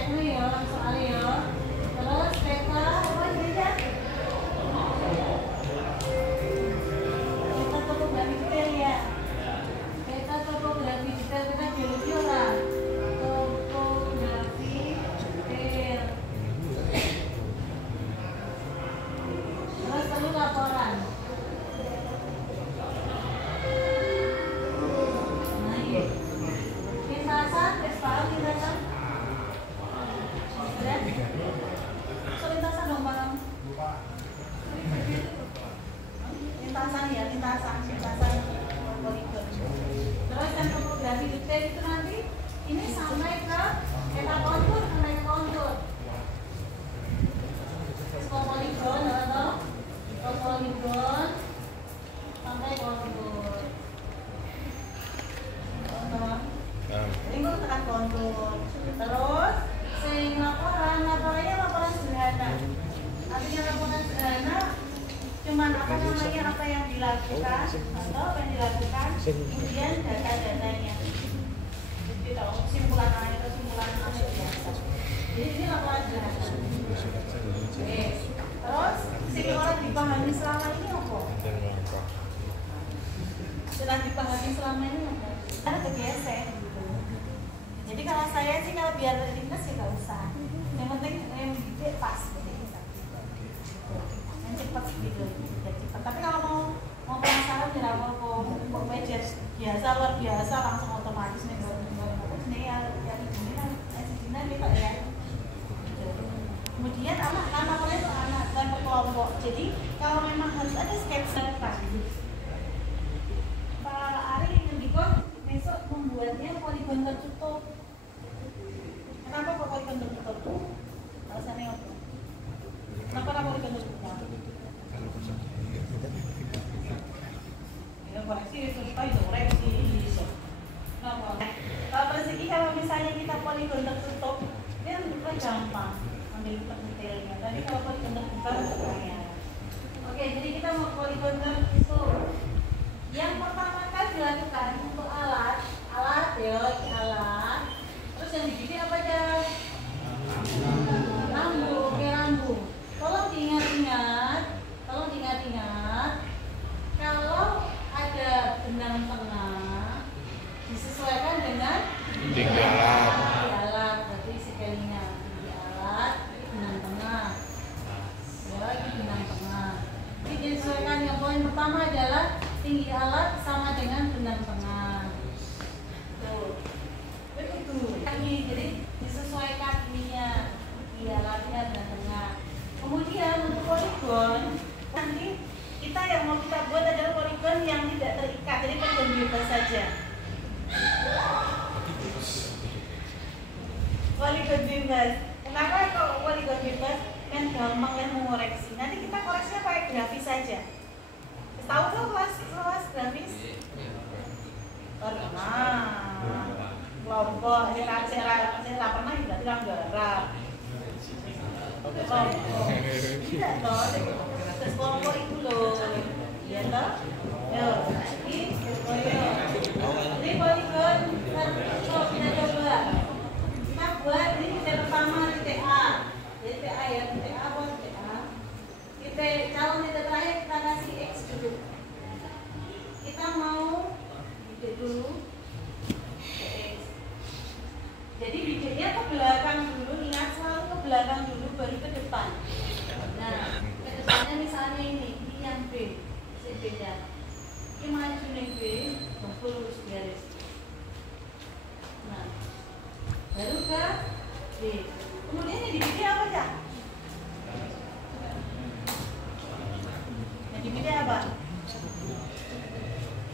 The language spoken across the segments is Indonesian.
ceknya ya langsung ale ya. Terus peta apa aja? Peta topografi detail ya. Peta topografi detail kita biologi orang. Topografi detail. Terus perlu laporan. Lintasan, paham lintasan? Sudah? So, lintasan dong, Bang. Lintasan ya, lintasan poligon. Terus yang topografi detail itu nanti ini sampai ke peta kontur, sampai ke kontur. Poligon atau poligon sampai kontur. Jadi gue tekan kontur. Terus sing laporannya laporan sederhana. Artinya laporan sederhana cuman apa yang dilakukan atau apa yang dilakukan, kemudian data-datanya. Jadi kalau simpulan atau simpulan biasa. Jadi ini laporan sederhana. Oke. Terus sing orang dipahami selama ini apa? Setelah dipahami selama ini apa? Ada kegesek. Jadi kalau saya sih kalau biar ringkas sih nggak usah. Yang penting yang gede pas gitu. Yang cepat gitu, ya cepat. Tapi kalau mau penasaran tidak mau kok meja biasa luar biasa langsung otomatis nih ini ya ini Pak ya. Kemudian anak-anaknya itu anak dan berkelompok. Jadi kalau memang harus ada sketsa Pak. Pak Ari Ngendiko besok membuatnya poligon tertutup. Kenapa kok poligon tertutup? Alasannya apa? Kenapa poligon tertutup? Ya koreksi supaya itu koreksi. Kenapa? Kalau persegi kalau misalnya kita poligon tertutup, dia kan gampang ambil detailnya. Tapi kalau poligon terbuka ya. Oke, jadi kita mau poligon tertutup. Yang pertama kali dilakukan untuk alat ya, alat. Terus yang dibidik apa aja? Lambung, lambung. Tolong diingat-ingat. Kalau ada benang tengah disesuaikan dengan tinggi alat. Berarti sekalinya tinggi alat, benang tengah. Ya, ini benang tengah. Jadi disesuaikan yang poin pertama adalah tinggi alat sama dengan benang tengah. Tuh. Begitu. Jadi disesuaikan ininya. Tinggi alatnya benang tengah. Kemudian untuk poligon nanti kita yang mau kita buat adalah poligon yang tidak terikat. Jadi poligon bebas saja. Poligon bebas. Kenapa kalau poligon bebas kan gampang kan mengoreksi. Nanti kita koreksinya pakai grafis saja. Tahu tuh kelas grafis? Pernah. Kelompok, saya nggak pernah juga bilang garap. Kelompok. Tidak toh, terus kelompok itu loh. Iya toh? Yo, ini poligon kita coba. Kita buat ini titik pertama titik A. Jadi titik A ya, titik A apa titik A? Calon titik terakhir kita kasih X dulu. Kita mau bidik dulu X. Jadi bidiknya ke belakang dulu, ingat selalu ke belakang dulu baru ke depan. Nah, ke depannya misalnya ini yang B, beda. Ini maju nih B, lurus garis. Nah, baru ke B. Kemudian yang dibidik apa ya? Yang dibidik apa?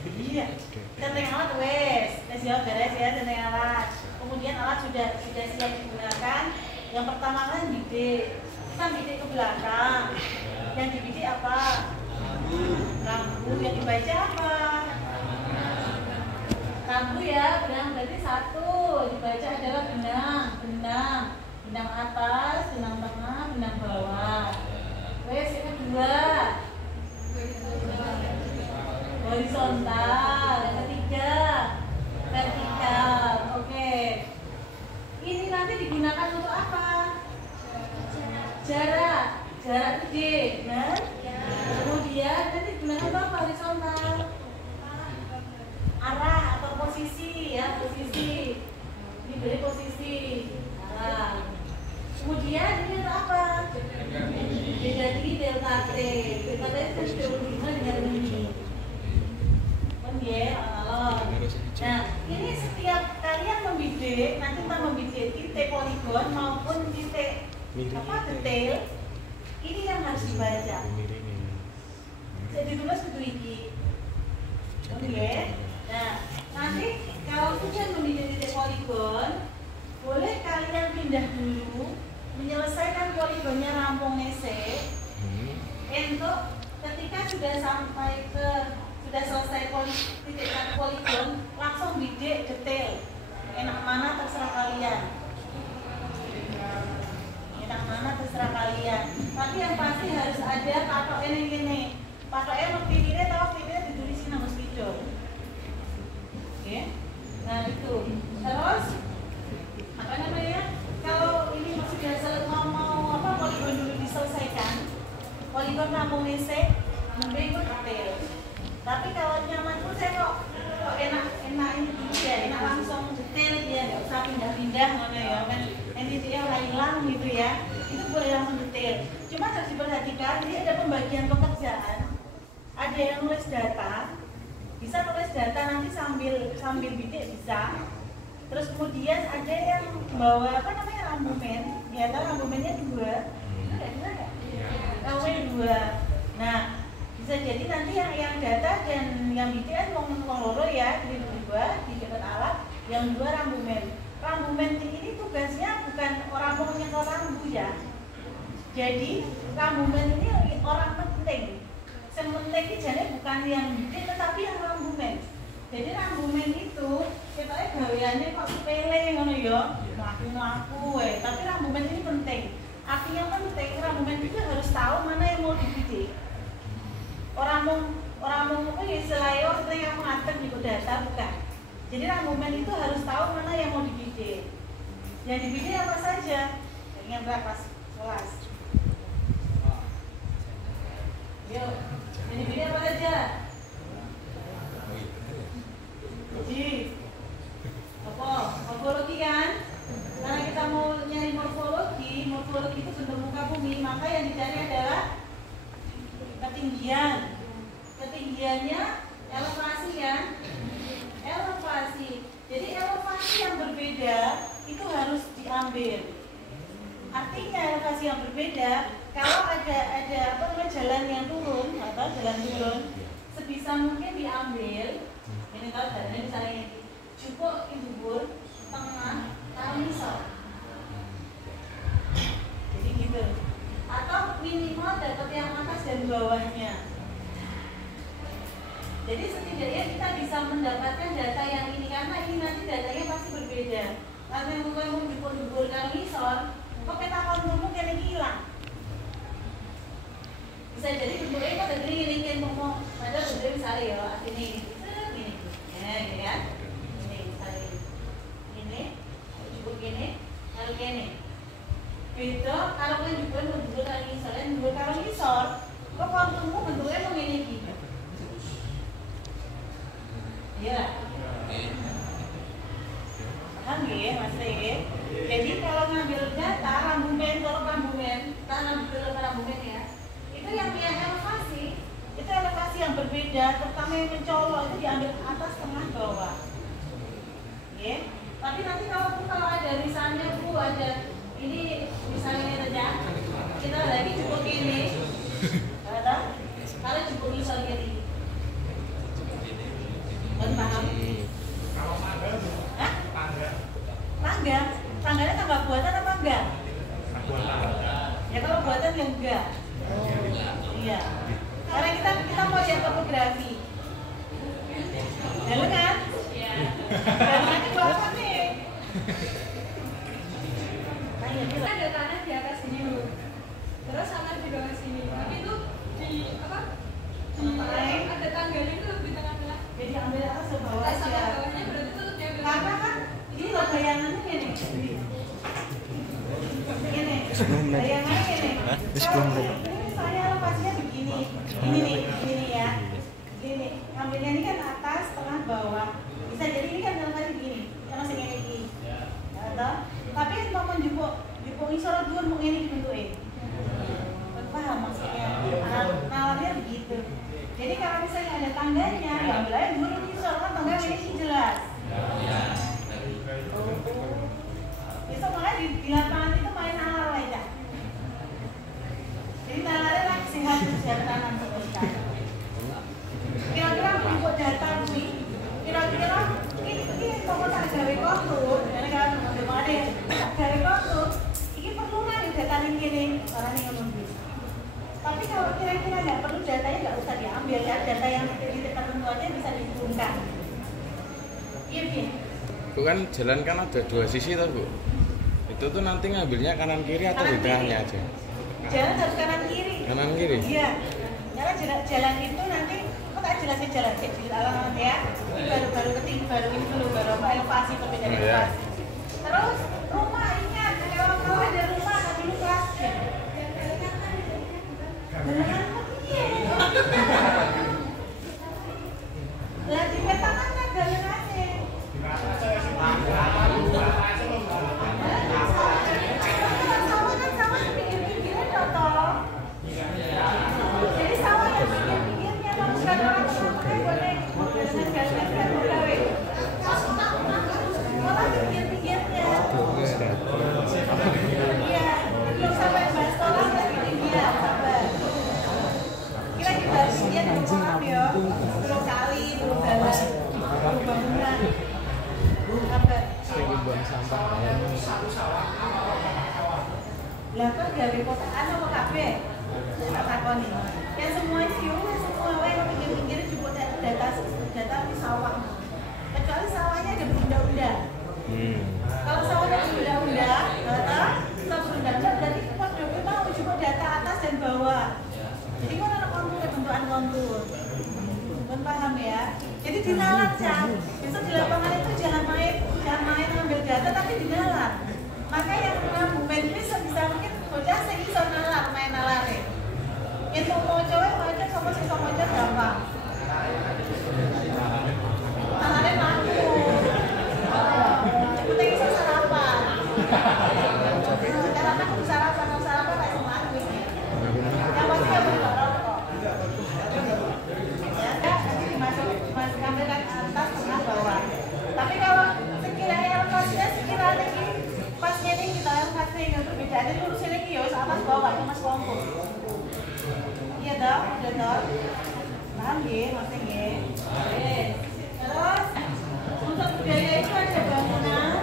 Iya, centeng alat wes ya beres ya centeng alat. Kemudian alat sudah siap digunakan. Yang pertama kan bidik, kita bidik ke belakang. Yang dibidik apa? Rambu. Yang dibaca apa? Rambu ya, benang berarti satu. Dibaca adalah benang atas, benang tengah, benang bawah. Wes yang kedua horizontal, yang ketiga vertikal. Oke. Ini nanti nanti digunakan untuk apa? Jarak itu D, benar? Kemudian nanti digunakan untuk apa? Horizontal, arah atau posisi ya, posisi. Ini beri posisi, arah. Kemudian ini untuk apa? Beda tinggi delta T. Delta T itu berhubungan dengan ini. Kan ya, nah ini setiap kalian membidik, nanti kita membidik titik poligon maupun titik detail, ini yang harus dibaca. Jadi ditulis ke iki. Oke. Nah, nanti kalau sudah membidik titik poligon, boleh kalian pindah dulu, menyelesaikan poligonnya rampung nese. Untuk ketika sudah sampai ke selesai titik poligon, langsung bidik detail. Enak mana terserah kalian. Tapi yang pasti harus ada patok ini. Patoknya mau pilihnya atau pilihnya ditulisin nama spidol. Oke. Nah itu. Terus apa namanya? Kalau ini masih biasa mau poligon dulu diselesaikan. Poligon rampung nese, mending detail. Tapi kalau nyaman pun saya kok enak ini dulu ya, enak langsung detail ya, nggak usah pindah-pindah mana ya, kan nanti dia hilang gitu ya, itu boleh langsung detail. Cuma harus diperhatikan, ini ada pembagian pekerjaan, ada yang nulis data, bisa nulis data nanti sambil bidik bisa. Terus kemudian ada yang bawa rambumen, ya tahu rambumennya 2, itu ada nggak? 2. Nah bisa jadi nanti yang data dan yang bikin loro ya, jadi 2 di dekat alat, yang 2 rambumen. Rambumen ini tugasnya bukan orang mau nyekel rambu ya. Jadi rambumen ini orang penting. Yang penting ini bukan yang bikin tetapi yang rambumen. Jadi rambumen itu kita gaweannya kok sepele ngono ya, mlaku-mlaku tapi rambumen ini penting. Artinya penting, rambumen itu harus tahu mana yang mau dibidik. Orang mau istilahnya seperti yang mengatur di data bukan. Jadi rambumen itu harus tahu mana yang mau dibidik. Yang dibidik apa saja? Yang berapa? 11. Yuk, yang dibidik apa saja? Uji apa? Morfologi kan? Karena kita mau nyari morfologi itu bentuk muka bumi, maka yang dicari adalah ketinggiannya, elevasi kan? Elevasi. Jadi elevasi yang berbeda itu harus diambil. Artinya elevasi yang berbeda, kalau ada jalan yang turun atau jalan turun, sebisa mungkin diambil. Ini kalau jalannya misalnya cukup dhuwur, tengah, taruh misal. Jadi gitu. Atau minimal dapat yang atas dan bawahnya. Jadi setidaknya kita bisa mendapatkan data yang ini, karena ini nanti datanya pasti berbeda. Karena yang mau dhuwur karo ngisor, kok peta konturmu kene hilang. Bisa jadi bentuknya kok dari ini mau ada bentuknya misalnya ya ini. Ini ya. Ini misalnya ini cukup gini, lalu gini. Beda kalau kalian juga dhuwur karo ngisor, dhuwur karo ngisor, kok konturmu bentuknya mau ngene iki. Iya. Paham ya, Mas Rege? Jadi kalau ngambil data rambumen ya, itu yang elevasi, itu elevasi yang berbeda, terutama yang mencolok itu diambil atas, tengah, bawah. Ya. Tapi nanti kalau ada misalnya ada ini misalnya saja, kita lagi cukup ini, kalau cukup misalnya ini. Paham? Tangganya tambah buatan apa enggak? Ya kalau buatan yang enggak. Iya. Karena kita mau lihat topografi. Jalan kan? Iya. Dan nanti buatan nih. Ada tanah di atas sini dulu. Terus tanah di bawah sini. Tapi itu di apa? Ada tangganya itu di tengah-tengah. Jadi ambil atas ke bawah aja. Karena kan ini loh bayangannya nih. Yang mana ini? Hah? Ini saya lepasnya begini. Ini nih, begini ya. Gini, ngambilnya ini kan atas, tengah, bawah. Bisa jadi ini kan lepasnya begini. Yang masih kayak gini. Atau, tapi mau menjupuk isyarat dua mau ini dibentukin. Paham maksudnya? Nalarnya begitu. Jadi kalau misalnya ada tangganya, ya ambil aja dulu isyarat kan tangga ini jelas. Besok makanya di lapangan itu main nalar aja. Jadi nalarnya lagi sehat tanam sebentar. Kira-kira untuk data nih, kira-kira ini pokok tak gawe kontur, karena kalau memang ada tak gawe kontur, ini perlu nggak data ini orang yang ngomong. Tapi kalau kira-kira nggak perlu datanya nggak usah diambil ya, data yang titik tertentu aja bisa dihubungkan. Iya Bin. Bu kan jalan kan ada dua sisi tuh Bu. Itu tuh nanti ngambilnya kanan kiri atau di tengahnya aja? Jalan harus kanan kiri. Kanan kiri? Iya. Karena jalan itu nanti, kok tak jelasin jalan kecil alamat ya. Ini baru keting, baru ini dulu, baru apa elevasi, perbedaan elevasi. Terus rumah ingat, kalau ada rumah ada dulu kelasnya. Lah di peta mana jalanannya? Sawah kan sawah pinggir-pinggirnya contoh. Jadi sawah yang pinggir-pinggirnya bukan orang pakai boleh jalan-jalan gawe. Malah pinggir-pinggirnya. Iya, belum sampai bahas sekolah lagi dia sabar. Kita juga dia paham ya. Belum kali, belum jalan, belum bangunan. Sabar. Sering buang sampah. Lah kok gawe kotaan apa kabeh? Tak takoni. Ya semua sih, semua wae yang pinggir-pinggir juga data sawah. Kecuali sawahnya ada bunda-bunda. Kalau sawahnya ada bunda-bunda, kita bunda-bunda berarti kita mau coba data atas dan bawah. Jadi kan ada kontur. Kan paham ya? Jadi dinalar Cak. Besok di lapangan itu jangan main ambil data tapi dinalar. Maka yang main bisa mungkin bocah sing iso nalar main nalare. Itu mau coba sama sing sama aja gampang. Nalare mampu. Penting iso sarapan. Karena aku sarapan kayak semalam ini. Yang pasti aku rokok. Ya, nanti dimasuk ambilkan atas tengah bawah. Tapi kalau sekiranya lepasnya pasnya ini kita kasih yang perbedaannya lurusin lagi ya, atas bawah itu mas kelompok. Iya dong, udah dong. Paham ya, maksudnya. Terus untuk budaya itu ada bangunan,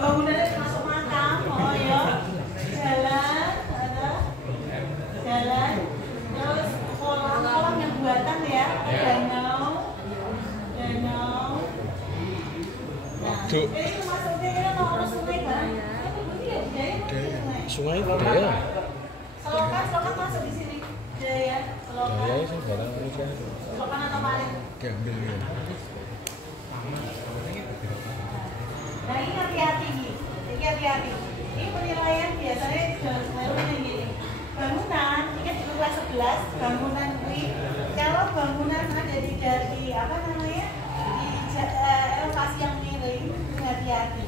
bangunannya termasuk makam, oh ya, jalan, terus kolam yang buatan ya, danau. Nah, itu maksudnya kita mau urus sungai kan? Sungai budaya. Selokan masuk di sini. Budaya, selokan. Budaya sih barang aja. Selokan atau paling? Diambil ya. Nah ini hati-hati nih. Jadi hati-hati. Ini penilaian biasanya harusnya gini. Bangunan, ini di kelas 11, bangunan ini. Kalau bangunan ada di apa namanya? Di elevasi yang miring, hati-hati.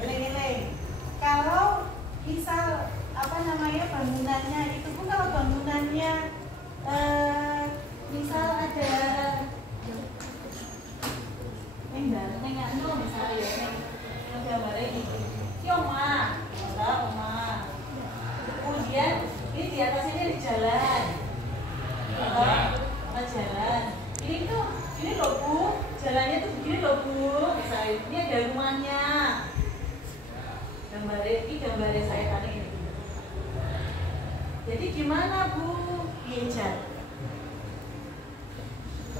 Nilai-nilai. Kalau misal apa namanya bangunannya itu pun kalau bangunannya misal ada misalnya gambarnya gitu. Oma. Kemudian ini di atasnya ini jalan. Jalan. Ini loh Bu, jalannya tuh begini loh Bu. Misalnya ini ada rumahnya. Gambarnya saya tadi ini. Jadi gimana Bu? Biar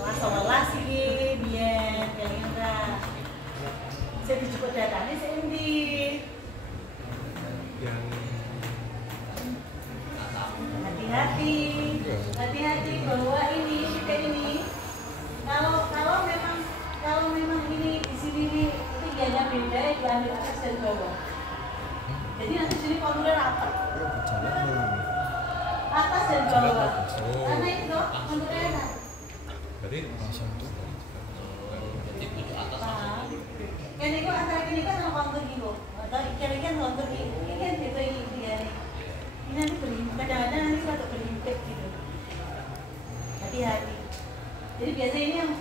kelas sih, biar kayaknya saya dijemput datanya sendi. Hati-hati bahwa ini kita ini kalau memang ini di sini nih tingginya beda Jadi nanti sini konturnya rapat. Atas dan bawah. Karena itu konturnya enak. Berarti langsung tuh. Ini kok antara ini kan sama kontur gitu. Atau kira-kira kontur ini kan beda ini dia. Ini nanti kadang-kadang nanti suatu berimpit gitu. Hati-hati. Jadi biasanya ini yang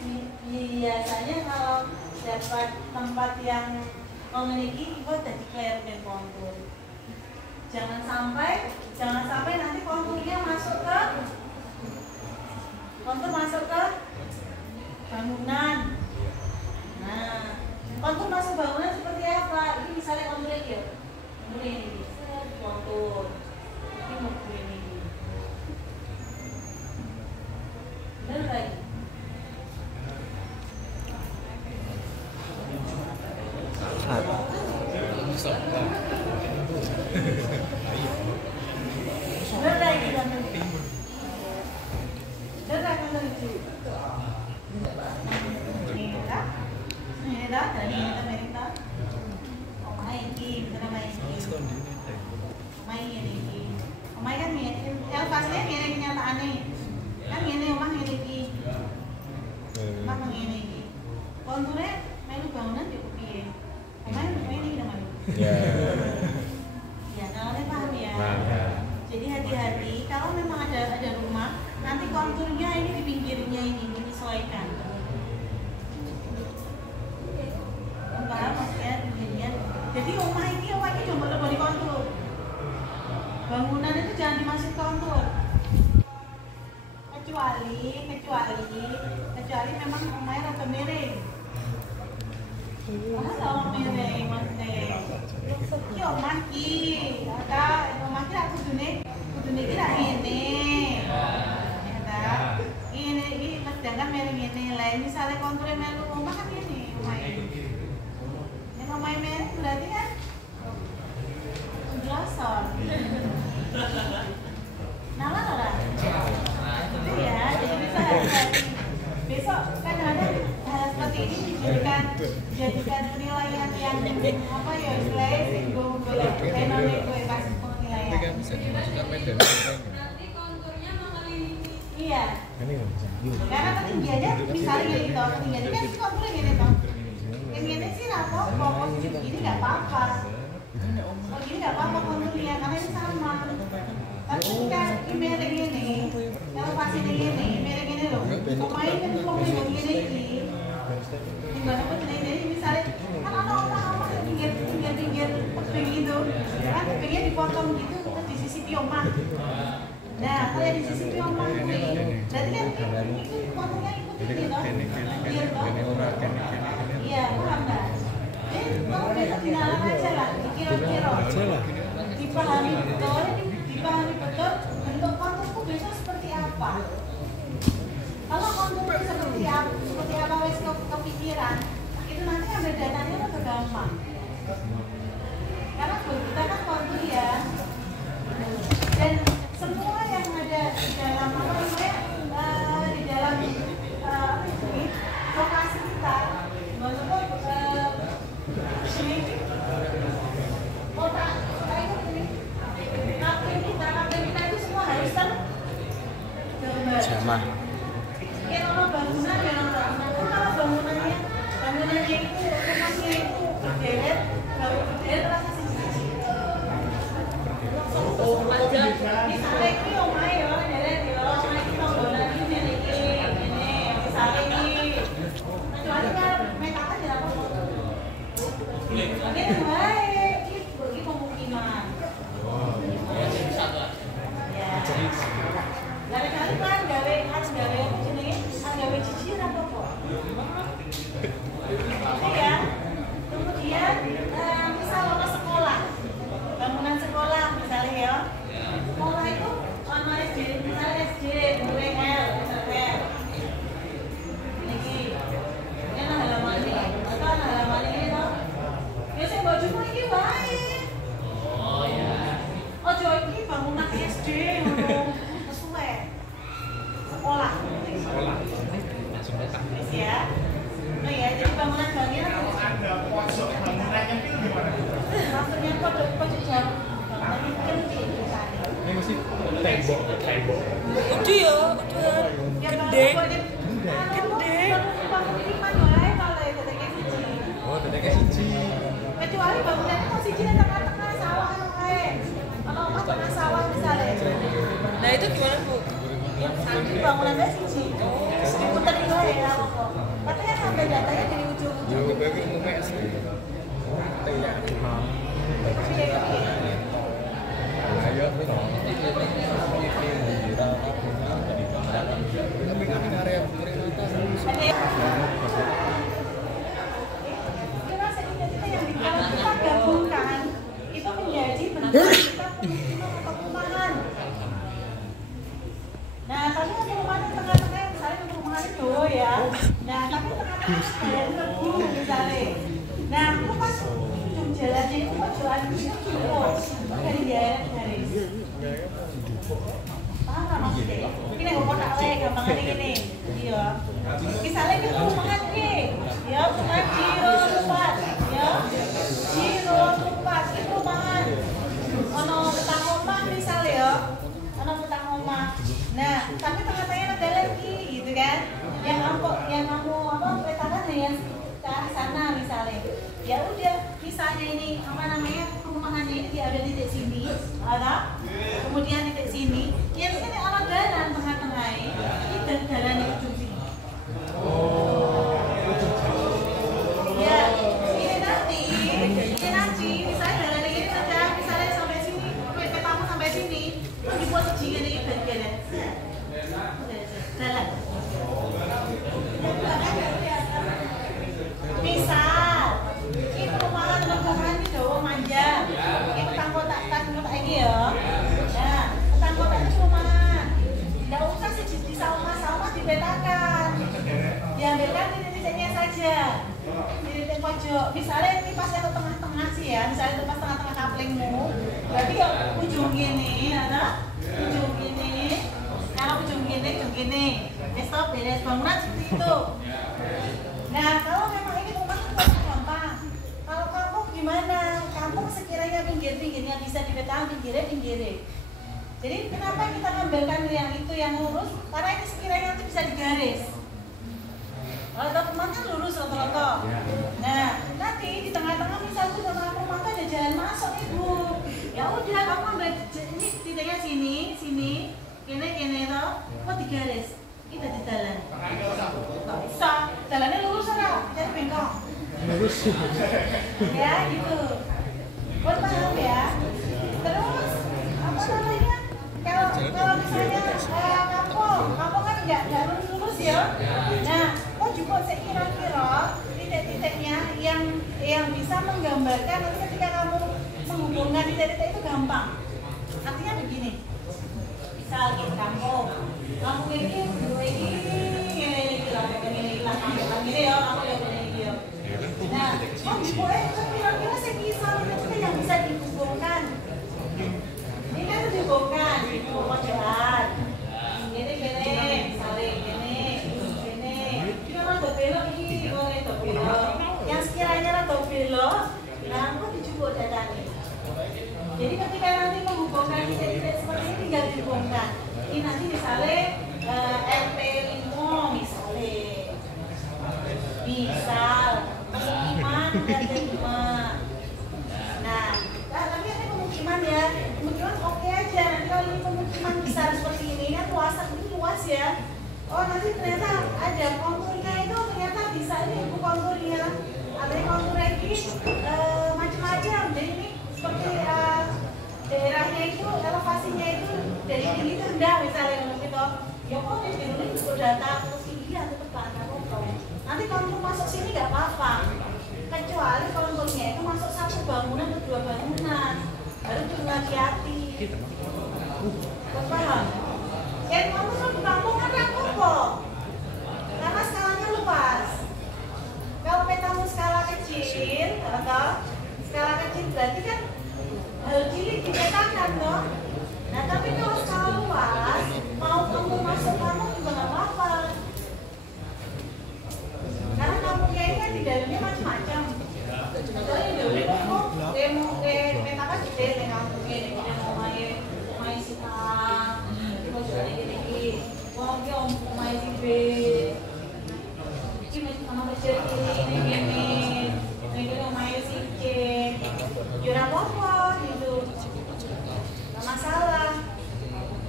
biasanya kalau dapat tempat yang memiliki itu jadi clear dan kontur. Jangan sampai nanti konturnya masuk ke bangunan. Nah, kontur masuk bangunan seperti apa? Ini misalnya konturnya dia, kontur ini, kontur, ini kontur ini. Benar lagi. Benar lagi kan? Benar kan lagi? Mereka dari Amerika. Main ini kan yang pastinya mirip kenyataannya. Kan ini omah mirip iki. Omah ngene iki. Konturnya melu bangunan cukup piye? Omah ini kita malu. Ya. Ya, kalau paham ya. Nah. Jadi hati-hati kalau memang ada rumah, nanti konturnya ini di pinggirnya ini menyesuaikan. Paham maksudnya pinggirnya. Jadi rumah ini cuma boleh kontur. Bangunan itu jangan dimasuk kontur. Kecuali memang rumahnya rada miring. Kalau miring maksudnya. Ki omah ki, omah ki aku kudune ki lak ngene. Ya ta. Ini sedangkan miring ngene. Lah misale konture melu omah kan ngene omahe. Nek omahe miring berarti kan glosor. Nalar ora? Itu ya, jadi bisa hati-hati. Besok kadang-kadang hal seperti ini dijadikan penilaian yang apa ya istilahnya singgung fenomena gue kasih penilaian. Kan bisa dimasukkan medan. Nanti konturnya mengelilingi. Iya. Karena ketinggiannya misalnya ini toh, ketinggiannya kan konturnya gini toh. Ini sih apa? Posisi begini nggak apa-apa. Oh gini nggak apa-apa konturnya karena ini sama. Tapi ketika miring ini, kalau pas ini miring ini loh, pemain kan pemain begini ini. Gimana pun ini misalnya kan orang pinggir kuping itu, kan kupingnya dipotong gitu terus di sisi piomah. Nah kalau di sisi piomah ini, berarti kan itu potongnya ikut ini loh, pinggir loh. Iya, paham nggak? Jadi kalau besok dinalar aja lah, dikira-kira, dipahami betul bentuk konturku besok seperti apa. Kalau konturku seperti apa wes kepikiran, itu nanti ambil datanya lebih gampang. Karena kita kan kontur ya, dan semua yang ada di dalam apa namanya di dalam lokasi kita, walaupun otak kita itu semua harus Jamah. Ya kalau bangunan kalau bangunannya itu rumahnya itu berderet, rasa sisi. Misalnya ini omahe ya, deret ya, omahe kita bangunan ini misalnya ini, kecuali kan mereka tidak apa. Tapi baik, ini pemukiman. Kali-kali kan gawe ciciran apa kok? Ya. Kemudian misal ono sekolah, bangunan sekolah misalnya ya. Sekolah itu ono SD, misalnya SD, WL, misalnya. Ini halaman ini, atau halaman ini toh. Biasanya baju ini baik. Oh ya. Ojo iki bangunan SD sekolah langsung letak ya. Oh ya, jadi Udah ya, udah gede. Oh, dedeknya siji. Kecuali bangunannya kok siji nang tengah-tengah sawah kae. Ono omah tengah sawah misalnya. Nah itu gimana Bu? Yang sandi bangunannya siji. Diputer wae ya kok. Katanya sampai datanya dari ujung-ujung. Yo, bagi umumnya asli. Iya. Ayo, tapi kami area pemerintah. Kalau kita gabungkan itu menjadi bentuk kita pemukiman atau perumahan. Nah, tapi kan perumahan di tengah-tengah misalnya perumahan itu ya. Nah, tapi tengah-tengah jalan Rebu misalnya. Nah, itu pas ujung jalannya itu pojokan itu cukup dari daerah garis. Paham nggak maksudnya? Ini nggak kotak lagi, gampangnya gini. Iya. Misalnya kita perumahan nih, ya perumahan Jiro Lupas, ya Jiro Lupas itu perumahan. Ono petang omah misalnya ya, ono petang omah. Nah, tapi tengah-tengahnya ada lagi, gitu kan? Yang kamu petakan yang ke arah sana misalnya. Ya udah, misalnya ini apa namanya perumahannya ini diambil titik sini, atau kemudian titik sini. Yang ini ada jalan tengah-tengah ini dan jalan di ujung sini. Ya, ini nanti, misalnya jalan ini saja, misalnya sampai sini, petamu sampai sini, itu dibuat sejingan ini bagian. Jalan. Misal, ini perumahan di Jawa Manja, ini petang kotak ini ya. Nah, petang kotak itu perumahan. Tidak usah di sawah dipetakan, diambilkan titik-titiknya saja, titik pojok. Misalnya ini pas yang ke tengah-tengah sih ya, misalnya itu pas tengah-tengah kaplingmu, berarti ya ujung gini, ada ujung gini. Kalau ujung gini, stop beres bangunan seperti itu. Nah, kalau memang ini rumah itu gampang. Kalau kampung gimana? Kampung sekiranya pinggirnya bisa dipetakan pinggirnya. Jadi kenapa kita ngambilkan yang itu yang lurus? Karena ini sekiranya nanti bisa digaris. Kalau teman kan lurus rata-rata. Nah, nanti di tengah-tengah misalnya di tengah rumah ada jalan masuk ibu. Ya udah, kamu ambil ini titiknya sini, kene toh, kok digaris? Itu di jalan. Nggak bisa, jalannya lurus ora, jadi bengkok. Lurus. Ya gitu. Buat paham ya. Terus apa namanya? Kalau misalnya kampung kan nggak lurus ya. Nah, kok juga saya kira-kira titik-titiknya yang bisa menggambarkan nanti ketika kamu menghubungkan titik-titik itu gampang. Artinya begini. Misal di kampung ini ya. Nah, kok juga kira-kira saya titik yang bisa dihubungkan. Ini kan dihubungkan di pojokan. Gini, misalnya gini. Kita rada belok ini, rada belok. Yang sekiranya rada belok, nah kok dijupuk datanya. Jadi ketika nanti menghubungkan titik-titik seperti ini tinggal dihubungkan. Ini nanti misalnya RT 5 misalnya. Misal pemukiman RT 5. Nah, tapi ini pemukiman ya. Pemukiman oke aja. Nanti kalau ini pemukiman besar seperti ini kan luas ya. Oh, nanti ternyata ada konturnya itu ternyata bisa ini ibu konturnya. Ada konturnya ini macam-macam. Jadi ini seperti daerahnya itu elevasinya itu dari tinggi ke rendah misalnya gitu. Ya kok dari tinggi itu data terus tinggi atau tepat atau nanti kontur masuk sini nggak apa-apa. Kecuali konturnya itu masuk satu bangunan atau dua bangunan, baru itu hati-hati. Paham? Yang kontur di kampung kan rampung kok, karena skalanya luas. Kalau petamu skala kecil, atau skala kecil berarti kan hal cilik dipetakan toh. Nah tapi kalau skala luas, mau kamu masuk kamu juga nggak apa-apa. Karena kampungnya ini kan di dalamnya macam-macam. Contohnya di dalamnya petakan gede, kampungnya ini mau main sita, ini omahe siji. Ya ora apa-apa gitu. Enggak masalah.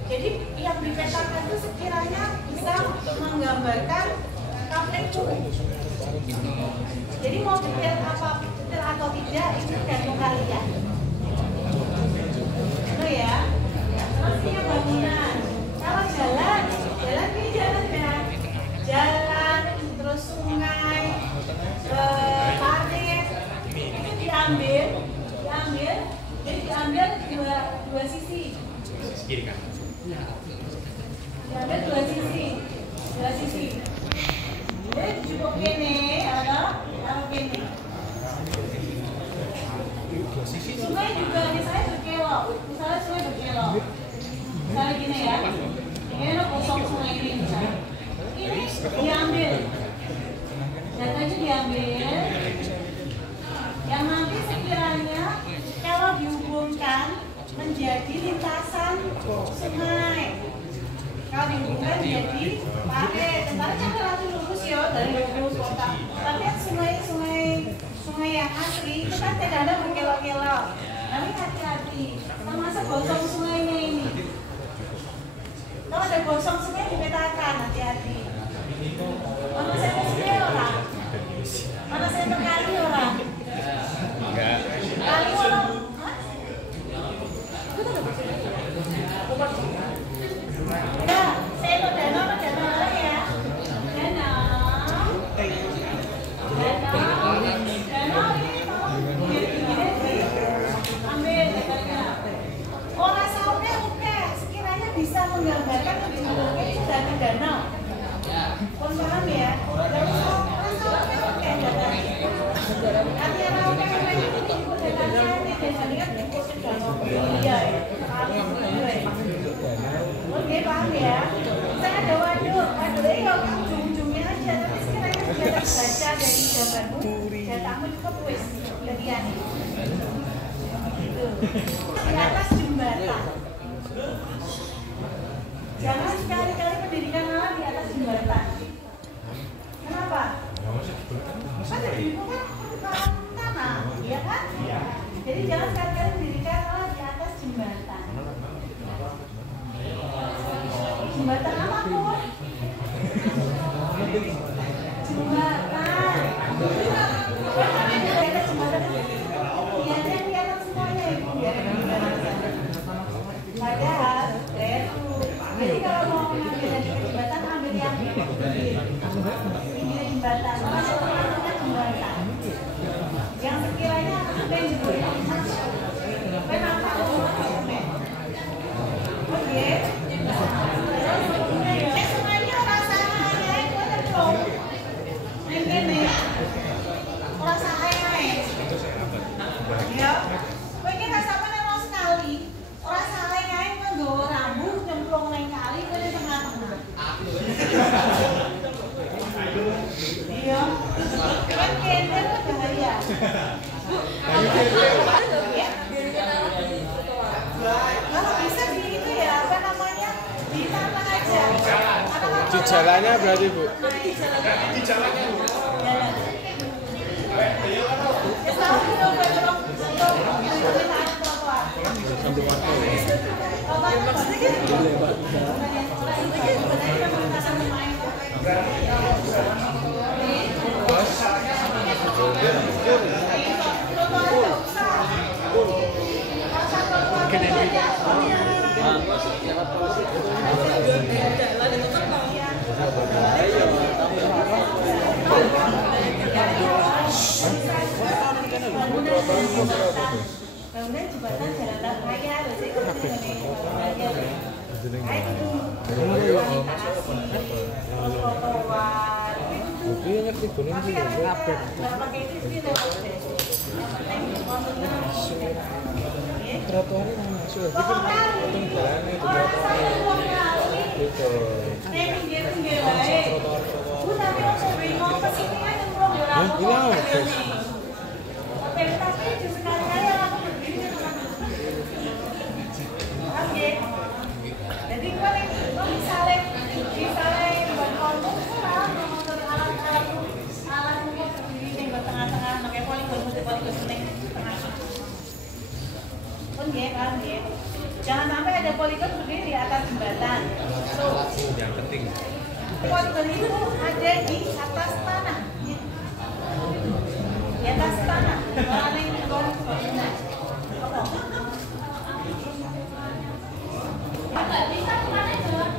Jadi yang dipetakan itu sekiranya bisa menggambarkan KPU. Jadi mau detail atau tidak itu tergantung kalian. Itu ya. Terus ini bangunan. Kalau jalan ini jalan ya. Jalan, terus sungai, parit, itu diambil, jadi diambil dua sisi. Kiri kan? Diambil dua sisi. Jadi cukup ini, taruh ini. Sungai juga misalnya berkelok, misalnya gini ya, ini kosong sungai ini misalnya. Ini diambil, datanya diambil, yang nanti sekiranya kalau dihubungkan menjadi lintasan sungai. Kalau dihubungkan menjadi parit, tentara kan relatif lurus ya dari lurus kota. Tapi sungai yang asli itu kan kadang-kadang berkelok-kelok. Tapi hati-hati, termasuk gosong sungainya ini. Kalau ada gosong sungai dipetakan, hati-hati. Mana saya sungai orang? Mana saya kali orang? Enggak. Kali orang? Ya, saya itu danau ya. Danau ini ambil datanya. Orang saurnya oke, sekiranya bisa menggambarkan lebih mungkin sudah ke danau. Pun paham ya? Dari orang saurnya oke datanya. Artinya oke karena ini ikut datanya ini datanya kan ikut ke danau. Iya ya. Oke, paham ya? Saya ada waduk ini kalau ujung-ujungnya aja, tapi sekiranya sudah terbaca dari gambarmu, datamu cukup wis, jadian. Gitu. Di atas jembatan. Jangan sekali-kali pendidikan anak di atas jembatan. Kenapa? Kan jadi itu kan tanah, iya kan? Jadi jangan sekali-kali pendidikan anak di atas jembatan. Jembatan apa pun? Jembatan. Kita jembatan kelihatan semuanya ibu biar padahal jadi kalau mau ngambil dari jembatan ambil yang pinggir jembatan. Maksudnya jembatan. Yang sekiranya ben nampak oke. Sungainya rasanya itu ada dong. Ini rasanya ya. Kowe iki rasane ora sekali. Ora salah kae nggo rambut nyemplung nang kali kowe di tengah-tengah. Iya. Kan kene bahaya. Kalau bisa di itu ya apa namanya di tanah aja. Di jalannya berarti Bu? Di jalannya. Ya selalu belum Sambil waktu ya? Bangunan jembatan jalan raya, jadi kalau misalnya buat kamu alat bagus nih tengah. Pun ya kan ya. Jangan sampai ada poligon berdiri di atas jembatan. Tuh. Yang penting. Poligon itu ada di atas tanah. Di atas tanah. Orang yang orang benar. Nggak bisa kemana jalan.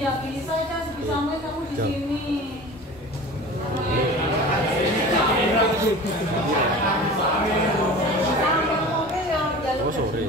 Ya bisa kan sebisa kamu di sini. Oh sorry.